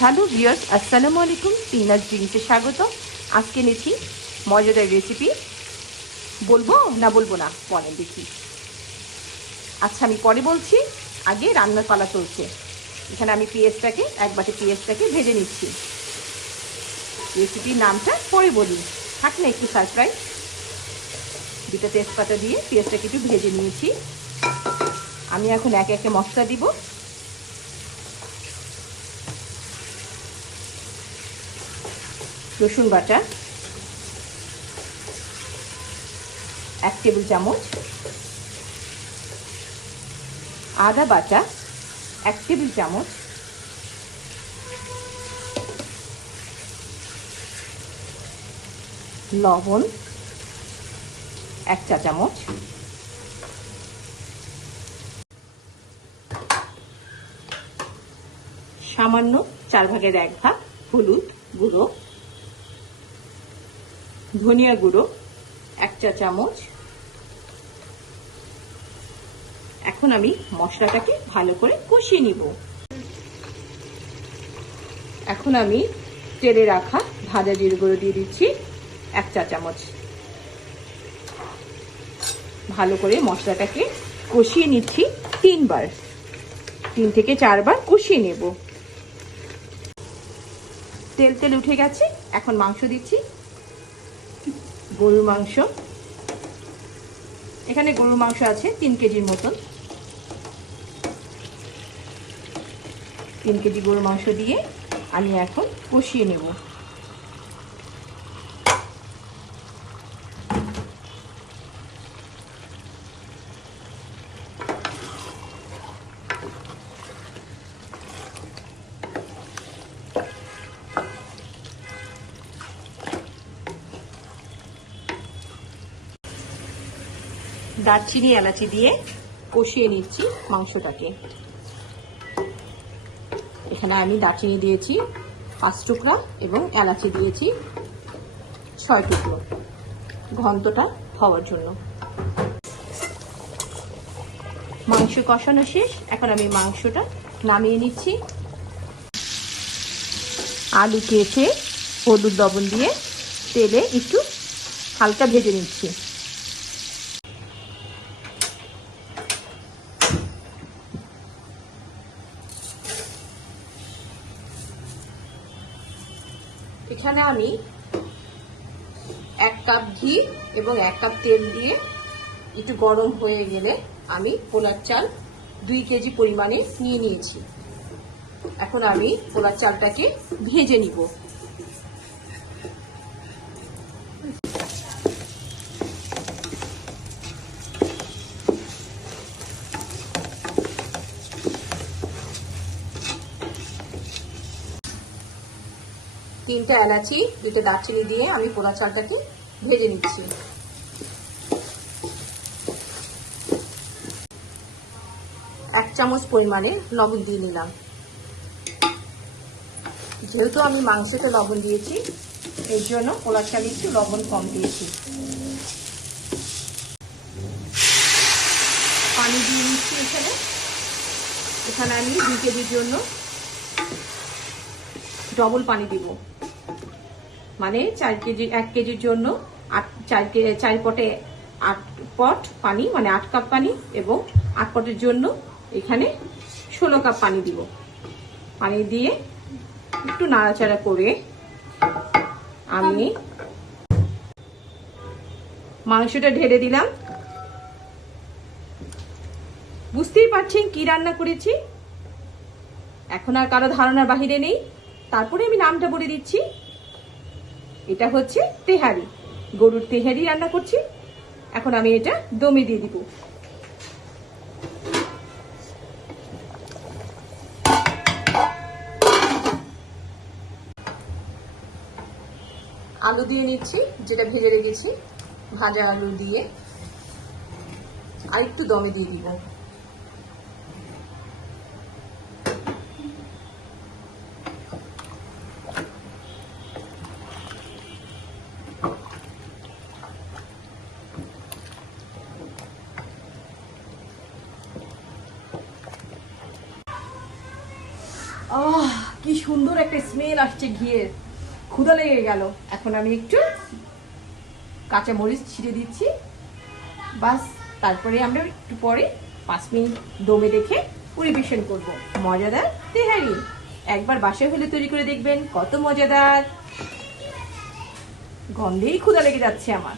Hello viewers, আসসালামু আলাইকুম। পিনাস ড্রিংসে স্বাগত। আজকে এনেছি মজাদার রেসিপি। বলবো না বলবো না বলেন দেখি। আচ্ছা, আমি পরে বলছি, আগে রান্নার পালা চলছে। এখানে আমি এক বাটি পেঁয়াজটাকে ভেজে নিচ্ছি। রেসিপির নামটা পরে বলি, থাক না একটু সারপ্রাইজ। দুটো তেজপাতা দিয়ে পেঁয়াজটাকে একটু ভেজে নিয়েছি। আমি এখন একে একে মশলা দিব। রসুন বাটা 1 টেবিল চামচ, আদা বাটা 1 টেবিল চামচ, লবণ 1 চা চামচ, সামান্য 4/1 ভাগ হলুদ গুঁড়ো, ধনিয়া গুঁড়ো 1 চা চামচ। এখন আমি মশলাটাকে ভালো করে কষিয়ে নিব। এখন আমি তেলে রাখা ভাজা জিরে গুঁড়ো দিয়ে দিচ্ছি 1 চা চামচ। ভালো করে মশলাটাকে কষিয়ে নিচ্ছি 3 থেকে 4 বার কষিয়ে নেব। তেল উঠে গেছে। এখন মাংস দিচ্ছি। গরুর মাংস, এখানে গরুর মাংস আছে 3 কেজির মতন। 3 কেজি গরুর মাংস দিয়ে আমি এখন কষিয়ে নেব। দারচিনি এলাচি দিয়ে কষিয়ে নিচ্ছি মাংসটাকে। এখানে আমি দারচিনি দিয়েছি 5 টুকরা এবং এলাচি দিয়েছি 6 টুকরো, ঘন্টটা হওয়ার জন্য। মাংস কষানো শেষ। এখন আমি মাংসটা নামিয়ে নিচ্ছি। আলু কেটে হলুদ লবণ দিয়ে তেলে একটু হালকা ভেজে নিচ্ছি। এখানে আমি 1 কাপ ঘি এবং 1 কাপ তেল দিয়ে একটু গরম হয়ে গেলে আমি পোলার চাল 2 কেজি পরিমাণে নিয়ে নিয়েছি। এখন আমি পোলার চালটাকে ভেজে নিব। তিনটা এলাচি 2টা দারচিনি দিয়ে আমি পোলা চালটাকে ভেজে নিচ্ছি। এক চামচ পরিমাণে লবণ দিয়ে নিলাম। যেহেতু আমি মাংসতে লবণ দিয়েছি, এর জন্য পোলা চালে একটু লবণ কম দিয়েছি। পানি দিয়ে নিচ্ছি। এখানে আমি 2 কেজির জন্য ডবল পানি দিব। মানে 1 কেজির জন্য 4 পটে 8 পট পানি, মানে 8 কাপ পানি, এবং 8 পটের জন্য এখানে 16 কাপ পানি দিব। পানি দিয়ে একটু নাড়াচাড়া করে আমি মাংসটা ঢেলে দিলাম। বুঝতেই পারছেন কি রান্না করেছি। এখন আর কারো ধারণার বাহিরে নেই। তারপরে আমি নামটা বলে দিচ্ছি। এটা হচ্ছে তেহারি, গরুর তেহারি রান্না করছি। এখন আমি এটা দমে দিয়ে দিব। আলু দিয়ে নিচ্ছি, যেটা ভেজে রেখেছি। ভাজা আলু দিয়ে আর একটু দমে দিয়ে দিব। কি সুন্দর একটা স্মেল আসছে ঘিয়ের, ক্ষুধা লেগে গেল। এখন আমি একটু কাঁচা মরিচ ছিঁড়ে দিচ্ছি, বাস। তারপরে আমরা একটু পরে 5 মিনিট দমে রেখে পরিবেশন করব। মজাদার তেহারি একবার বাসায় হলে তৈরি করে দেখবেন, কত মজাদার। গন্ধেই ক্ষুধা লেগে যাচ্ছে আমার।